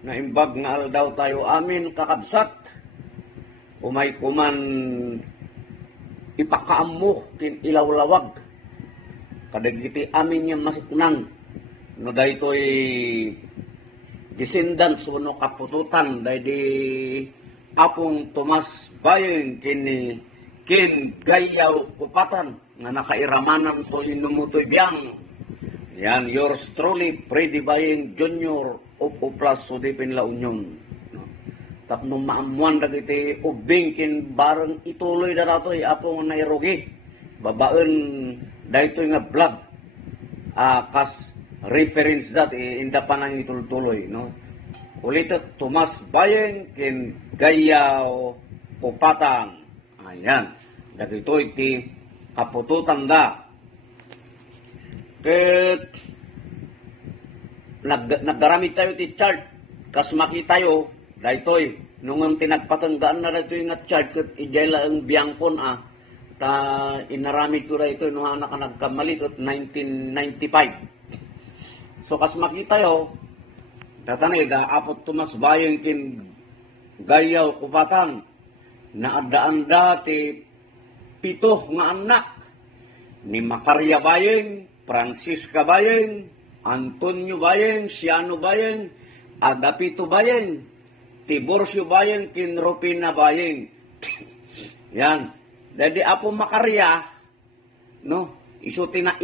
na imbag nga aldaw tayo amin kakabsat, umay kuman ipakaammo kin ilawlawag, kadagiti amin yung masiknang, no daytoy descendants wano kapututan, day di apong Tomas Bayeng kin Gayaw Kupatan, nga nakairamanan so inumutoy biyang. Yan, yours truly, Freddy Bayeng Jr. of Uplas Sudipin La Union. No? Tapno maamuan dagiti ubing kin bareng ituloy na nato apong nairogi. Babaen daytoy nga vlog. Kas reference that inda pa nang itultuloy, no? Ulitot, Tomas Bayeng kin Gayaw Kupatan. Ayan. Dagitoy ti kapututan da. Ket nagdaramit tayo ti chart, kas makita tayo daytoy nung tinagpatanggaan na daytoy nga chart ket ijayla ang biyangpon ta inaramid ko daytoy nung anak nagkamali ket 1995. So kas makita tayo tatanay da apot Tomas Bayeng kin Gayaw Kupatan na adda ti pito nga anak ni Macarya Bayeng, Francisca Bayeng, Antonio Bayeng, Siano Bayeng, Agapito Bayeng, Tiborcio Bayeng, kin Rupina Bayeng. Yan. Dadi apo Macarya, no, isuti na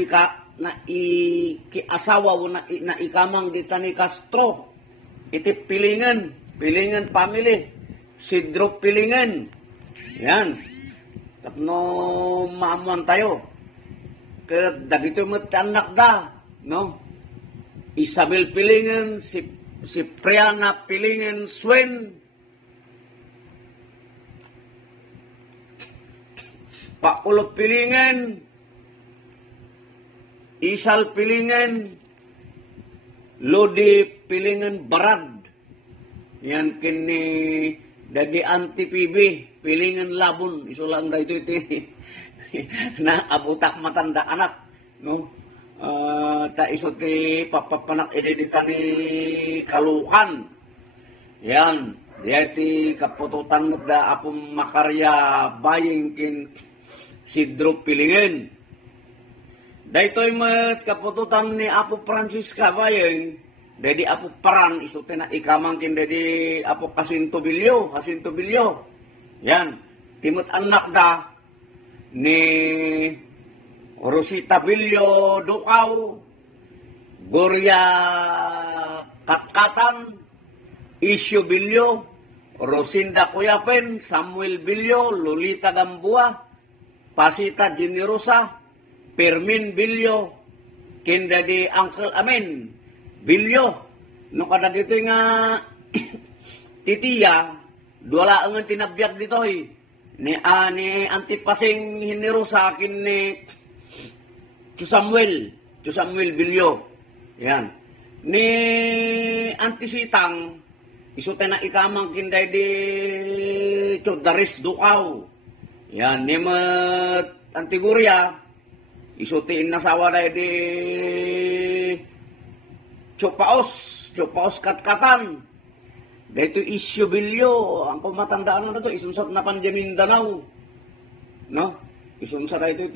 asawa na ikamang dita ni Castro. Iti Pilingan family, Sidro Pilingan. Yan. Tapno maamuan tayo. Kaya dagito mo't anak da, no? Isabel Pilingan, si Priana Pilingan Swen, Paulo Pilingan, Isal Pilingan, Lodi Pilingan Barad. Yan kini dadi anti PB, Pilingan Labon, iso lang da ito na abutak matanda anak, no? Ta iso ti papapanak ededita ni Kalukan. Yan, diya ti kapututan da apong Macarya Bayeng kin Sidro Pilingan. Daytoy met kapututan ni apo Francisca Bayeng, dedi apo Paran iso ti na ikamang kin dedi apo Jacinto Bilyo. Yan, timot anak da ni Rosita Bilyo Dukaw, Gloria Katkatan, Isyo Bilyo, Rosinda Kuyapen, Samuel Bilyo, Lolita Gambua, Pasita Generosa, Permin Bilyo, kinda di Uncle Amen Bilyo. No kada dito nga titiya, duwala ang tinabiyag dito ni Antipasing hiniro sa akin ni Samuel Bilyo. Yan. Ni Antisitang isute na ikamang kinday di Chodaris Dukaw. Yan. Ni Antiguria isutiin na sawa day di Chopaos Katkatan. Dito Isyo Bilyo, ang pumatandaan na ito, isunsat na pan Mindanao. No? Isunsat na ito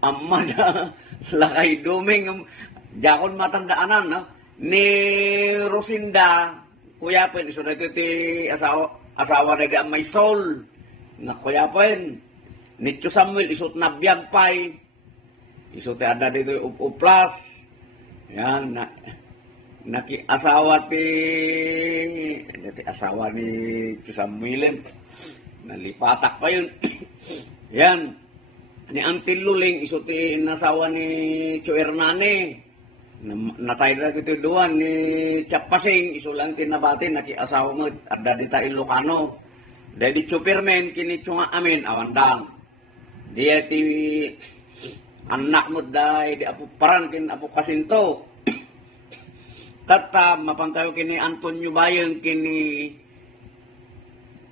amma na lakay duming, jakon matandaanan, no? Ni Rosinda, kuyapen, iso na ito asawa na gamay soul, na kuyapen. Ni Samuel, isot na biyagpay, isot na ada dito uplas. Yan, asawa ni Samuel, nalipatak pa yun. Yan, ni Auntie Luling, isuti nasawa ni Cho Hernane, natay na ito doon, ni Chapasing, iso lang tinabati, asawa mo, ada dita Ilocano. Dahil Superman, kini Chunga Amin, awandang. Diya ti anak mo dahil di apo Paran, kin apo Jacinto. Tata mapantayo kini Antonio Bayeng kini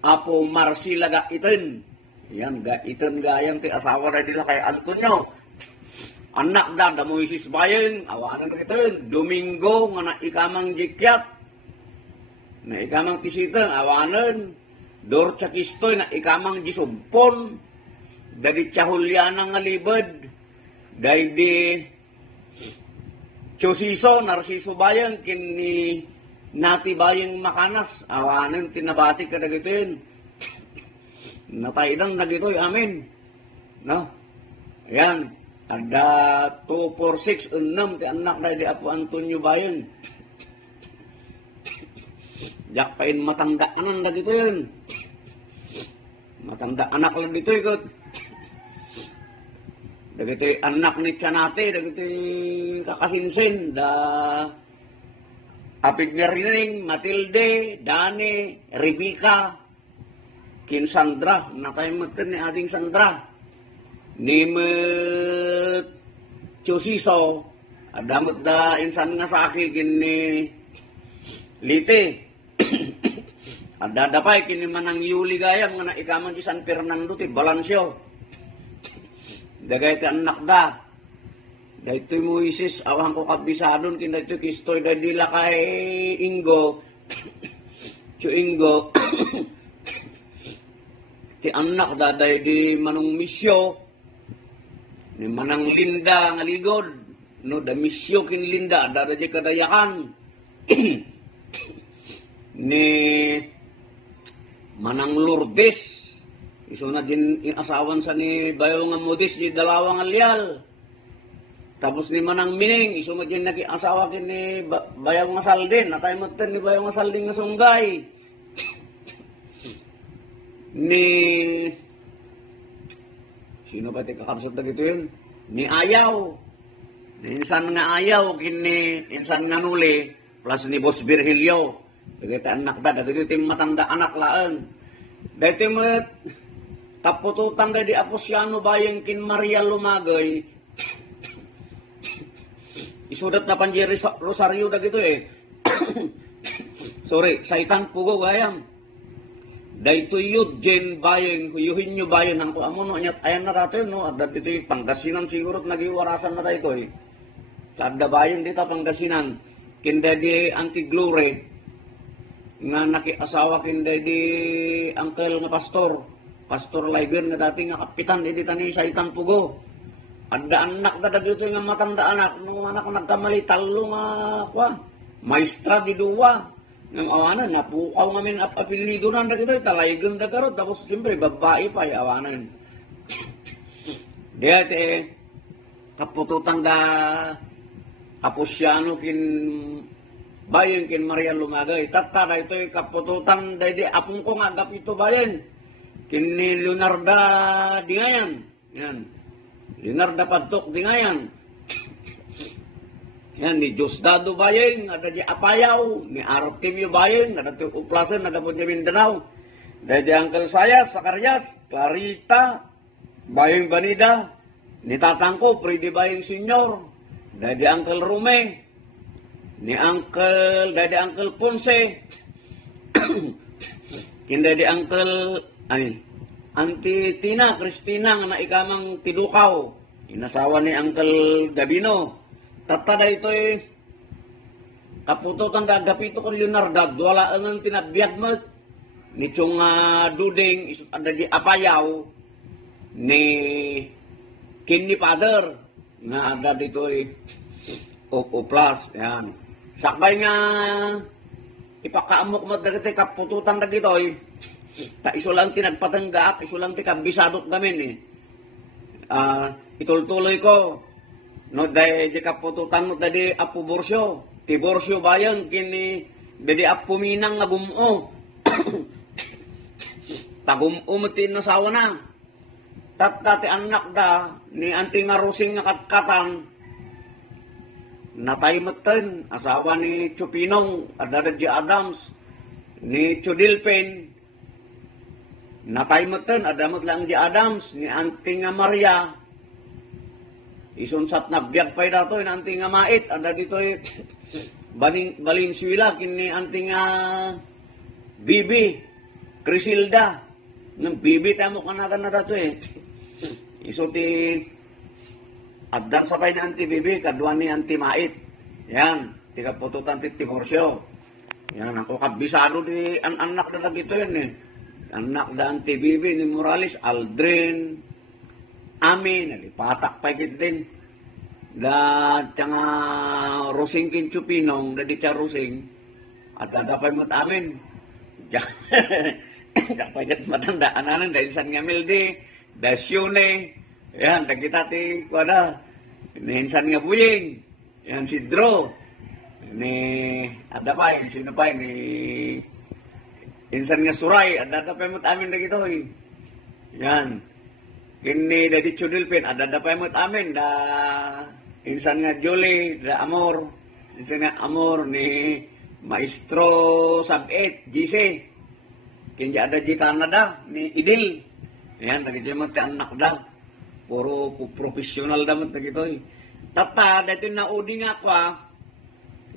apo Marcila ga iten. Yan ga iten gayang ti asawa na nila kay Antonio. anak da Moises bayan, awanan ka ito, Domingo, nga na ikamang jikyat, na ikamang kisitang, awanan, Dorcha Kistoy, na ikamang jisumpon, dari Tiyahulyan nga libad, dari di Chosiso, Narciso bayan, kini nati bayang makanas, awanan, tinabati ka dagito yun. Nataidang dagito yun, amin. No? Ayan. Ada 246 6 ti anak na di Apo Antonio bayan. Jakpain matanda anan dagito yun. Matanda anak lang dito ikot. Dagito anak ni Chanate, dagito kakasinsin da Apig Nerining, Matilde, Dani, Rebecca, kin Sandra, nakaimutan ni ating Sandra. Ni Chosiso, adamot da insan nga sa akin kini Lite. Adadapay kini Manang Yuli gayam nga na ikaman si San Fernando ti Balansyo. Dagay ti anak da. Dahito Moises, awang ko kabisadon kin dahito Kistoy da dila kay Ingo. Chu Ingo. Ti anak da dahi di Manong Misyo. Ni Manang Linda nga ligod, no, da misyo kin Linda, da di kadayakan. Ni Manang Lourdes, iso na din asawan sa ni Bayo nga Modis, di dalawang alyal. Tapos ni Manang Mining, iso na din asawa kin ni Bayo nga Saldin, natay matan ni Bayo nga Saldin nga sunggay. Ni sino ba ti kakabsat na dito yun? Ni Ayaw. Insan nga Ayaw, kini insan nga Nuli, plus ni Boss Virgilio. Dagiti anak da, dagiti matanda anak laan. Dagiti mat tapututan da di Aposiano bayang kin Maria Lumagay. Isudat na panji Rosario da gito eh. Sorry, Saitan Pugo gayam. Dahito yun, Jen Bayeng, huyuhin nyo Bayeng, ang amo no, ayan na natin, no, at dito yung Pangasinan siguro, nagiwarasan na tayo eh. Kada Bayeng dito, Pangasinan, kinda di Auntie Glory, nga nakiasawa kinda di Uncle nga Pastor Liber, nga dati nga kapitan, edita ni Saitan Pugo. At da anak da dito nga matanda anak, nung anak nagkamali, talo nga, maestra di duwa. Nang awanan, napukaw ngamin apapilido na dito, talaygan da karot, tapos siyempre, babae pa, awanan. Diyat kapututan da Aposiano kin bayan kin Maria Lumagay. Tata da ito kapututan da di apong ko nga dapito bayan. Kin ni Leonarda di ngayan. Yan. Leonarda Padtok di ngayan. Yan, ni Diosdado Bayeng, ada di Apayaw, ni Artemio Bayeng, ada di Uplasan, ada po di Mindanao. Dari Uncle saya, Sakaryas, Clarita, Bayeng Banida, ni Tatangko, Pridi Bayeng Senior, dari Uncle Rume, ni dari Uncle Ponce, kinda di Uncle, Auntie Tina, Christina, nga ikamang Tidukaw, inasawa ni Uncle Gabino. Tatada ito kapututan da gapito ko Leonardo, wala ang tinabiyag mo. Ni Chong Duding, ada di Apayaw, ni Kini Father, nga ada dito Plus, yan. Sakbay nga, ipakaamok mo dagiti kapututan da dito ta iso lang tinagpatangga at iso lang tikabisadot namin itultuloy ko. No, dahil di kapututan mo dadi Apo Borsyo. Ti Borsyo bayan, kini dadi Apo Minang nga bumuo. Tagumuo mo ti nasawa na. Tatta ti anak da, ni Auntie nga Rosing nga katkatan. Natay matan, asawa ni Chupinong, adada di Adams, ni Chudilpen. Natay matan, adamot lang di Adams, ni Auntie nga Maria. Isunsat na biyag pa'y dato, inanting nga mait, ada dito Valenzuela, kini anting nga Bibi, Crisilda, ng Bibi, tamo ka na dato Iso ti At dan sabay ni Auntie Bibi, kadwa ni Auntie Mait. Yan, tiga pututan ti divorsyo. Yan, ako kabisado di anak na ito yun eh. Anak da Auntie Bibi ni Morales, Aldrin, Ami, nalipatak pa ikit din. Da tiyang Rosing Kinchupinong, da di siya Rosing, at dadapay mo't amin. Kapay kat matanda, ananan, dahil San Ngamil di, da Sione, yan, da kita ti, kuwada, Ninsan nga Buying, yan si Dro, ni Adapay, sino pa ni Insan nga Suray, Adapay mo't amin na gito eh. Yan. Kini da di Chudilpin, Adapay mo't amin, da Insan nga Julie, da Amor, Insan nga Amor ni Maestro Sabit, GC, kinja ada di Canada, ni Idil, yan, da gito mo't anak da. Puro profesional dapat na gito eh. Tata, dito na udi nga kwa,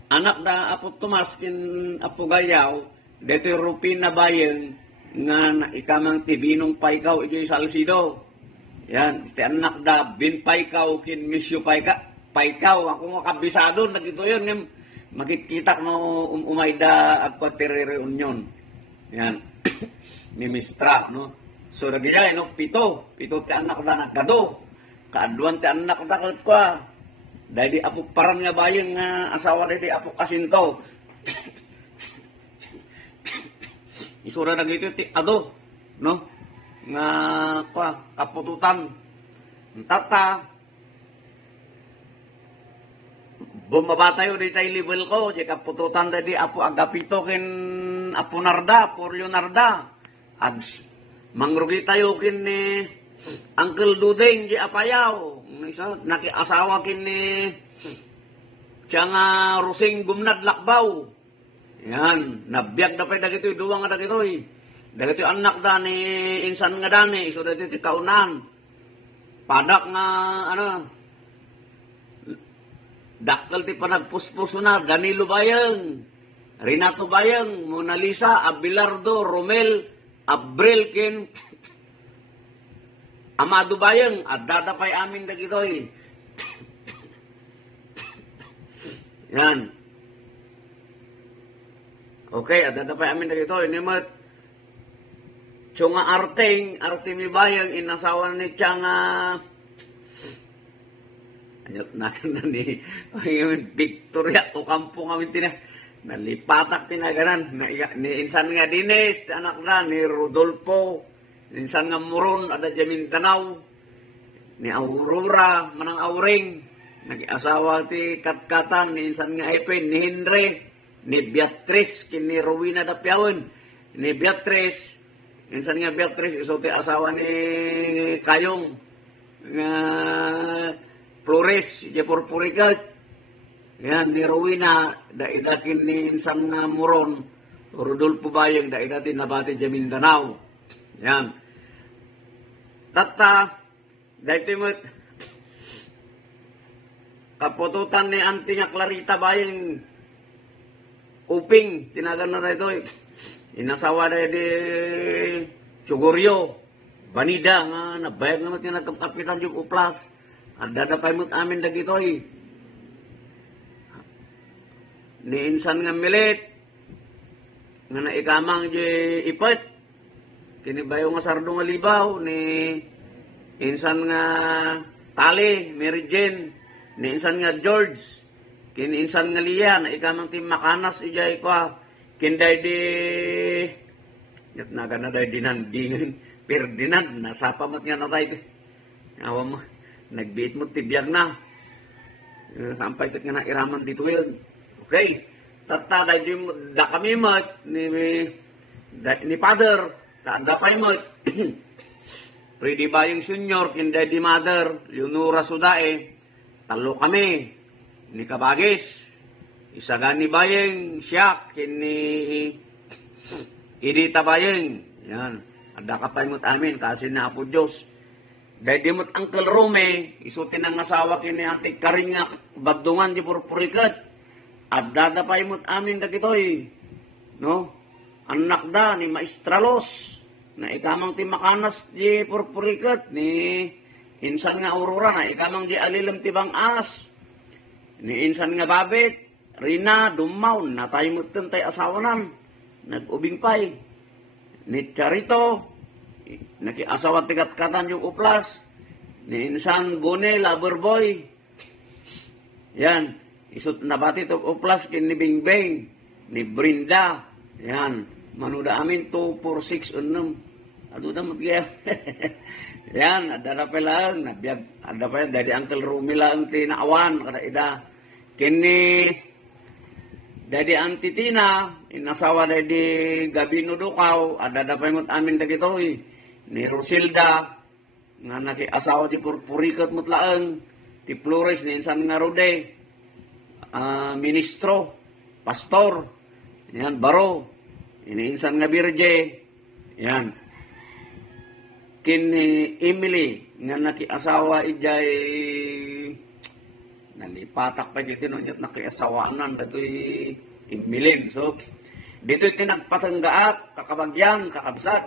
anak da Apo Tomas kin Apo Gayaw, dito rupin na bayan nga ikamang tibinong paikaw ito Salcido. Yan, ti anak da bin paikaw kin misyo paikaw. Ako nga kabisado na gito yun. Makikita no umayda at pagtire-reunion. Yan, ni Mistra, no? So, nagyay, no? Pito ti anak da nagkado. Kaaduan ti anak da kwa. Dahil di Apo Paran nga bayan nga asawa di Apo Kasinto. Isura na gito ti ado, no? Nga kwa, kapututan. Tata, bumaba tayo di tayo level ko. Di kapututan di Apo Agapito kin Apo Narda, Poryo Narda. Mangrugi tayo kin ni Uncle Dudeng di Apayaw. Nakiasawa kin ni siyang Rosing Gumnad Lakbaw. Yan, nabiyag na pa dagito, duwa nga dagito eh. Dagito anak da ni Insan nga dani, so dagito ti kaunan. Padak nga, daktal ti panagpuspuso na, Danilo Bayang, Renato Bayang, Mona Lisa, Abelardo, Romel, Abril kin Amado Bayang, at dadapay amin dagito eh. Yan. Okay, at dadapay amin dagito eh. Nimat, tiyong Artemi Bayang, inasawa ni tiyang anyot natin na ni Victoria, o kampo nga mintin nalipatak tinaganan, ni Insan nga Dines, anak na, ni Rodolfo, ni Insan nga Muron, ada Jamintanaw, ni Aurora, manang Auring, nag-asawa ti Katkatan, ni Insan nga Epen, ni Henry, ni Beatrice, ni Rowena Dapiawan, ni Beatrice, Insan nga Beatrice, iso ti asawa ni Kayong, nga Flores, di Purpurikat, yan, ni Rowena, daidakin ni Insan nga Muron, Rodolfo Bayang, daidatin nabati di Mindanao. Yan. Tata, dahil mo, kapututan ni Auntie nga Clarita Bayang, Uping, tinagan na ito, inasawa na di Chugoryo, Banida, nga, nabayag naman tinagkapitan yung uplas, at dadapay mo't amin dagito ni Insan nga Milit, nga naikamang di ipet, kinibayo nga Sardo nga Libaw, ni Insan nga Tali, Mary Jane, ni Insan nga George, kini Insan nga Lia, naikamang ti Makanas, ijay kwa, kinday di, yat naga na day dinandingan, Ferdinand, nasapa mat nga na tayo, awa mo, nagbiit mo tibiyag na, sampay kat nga na iraman dito yun. Okay, tata dahil da kami mat ni Father, dapay mat Freddy Bayang Senior, kinday di Mother, Leonora Sudae, talo kami, ni Kabagis, isagan ni Bayang, siya, kini Idita Bayang, yan, ada kapay mat amin, kasi na Apo Diyos. Dahil di mo't Uncle Rome, isutin ang asawa kini Ate Karinga, bagdungan di Purpurikat, at dadapay mo't amin dagitoy, no? Anak da ni Maestralos, na ikamang ti Makanas di Purpurikat, ni insan nga aurora na, ikamang di alilam tibang as. Ni insan nga babit, Rina, dumaw, natay mo tay asawanan, nag-ubing pay. Ni Charito, naki-asawa tigat-katan yung uplas. Ni insan Gune, lover boy. Yan, isut nabati to uplas kin ni Bingbing, ni Brinda. Yan, manuda amin 246 Ado na magyaya. Yan, ada na pala lang, ada pa yan, dari Uncle Rumi lang tinaawan, kada ida. Kini, dari Auntie Tina, inasawa dari Gabino Dukaw, ada na pa yung amin dagitoy. Ni Rosilda, nga naki-asawa di Purpurikot mutlaang, ti Flores, ni Insan nga Rode, ministro, pastor, yan, baro, ini Insan nga Birje, yan. Kini Emily, nga naki-asawa ijay, nalipatak pa dito nung naki-asawaanan, dato'y Emily. So, dito'y tinagpatanggaat, kakabagyan, kakabsat,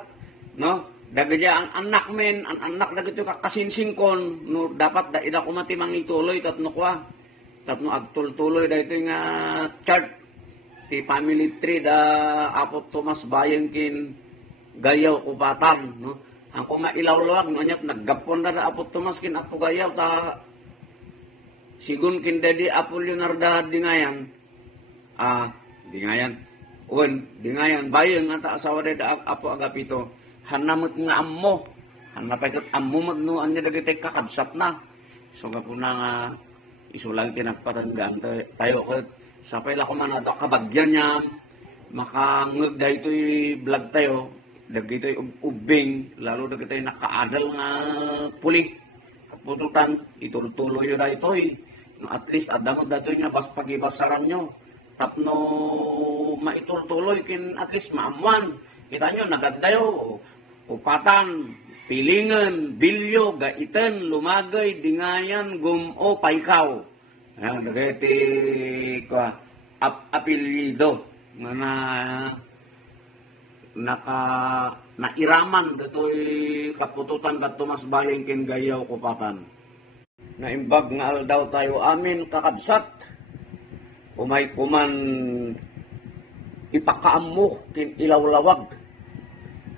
no? Dagadya ang anak men, ang anak na dito kakasinsingkon, no, dapat da ida kumati mangituloy, tatno kwa, tatno agtultuloy, dito nga chart, ti family tree, da Apo Tomas Bayangkin, Gayaw, Kupatan, no? Ang kung mailawlawag, nanyap, naggapon na Apo Tomas kin Apo Gayaw, ta sigun kin dadi Apo Leonardo dingayan, dingayan, dingayan, bayang nga ta asawa dada Apo Agapito, hanamot nga ammo, hanapay ammo magnuan niya dagitay kakabsat na, so nga po na nga, isulang tinagpatanggaan tayo, sapay la ko man ato kabagyan niya, makangag da ito'y vlog tayo, dagito'y ubing, lalo dagito'y nakaadal nga puli, pututan, ituloy yun na ito'y, at least adamod na ito'y nga bas pagibasaran nyo, tapno maituloy, kin at least maamuan, kita nyo, nagaddayo, upatan, pilingan, bilyo, gaitan, lumagay, dingayan, gumo, paikaw, yan, dagito'y, apelido, nga nairaman dato'y kapututan kat Tomas Bayangkin Gayaw Kupatan. Naimbag nga aldaw tayo amin kakabsat. Umay kuman ipakaammo kin ilawlawag.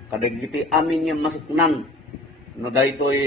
Kadagiti amin yung masuknan. No daytoy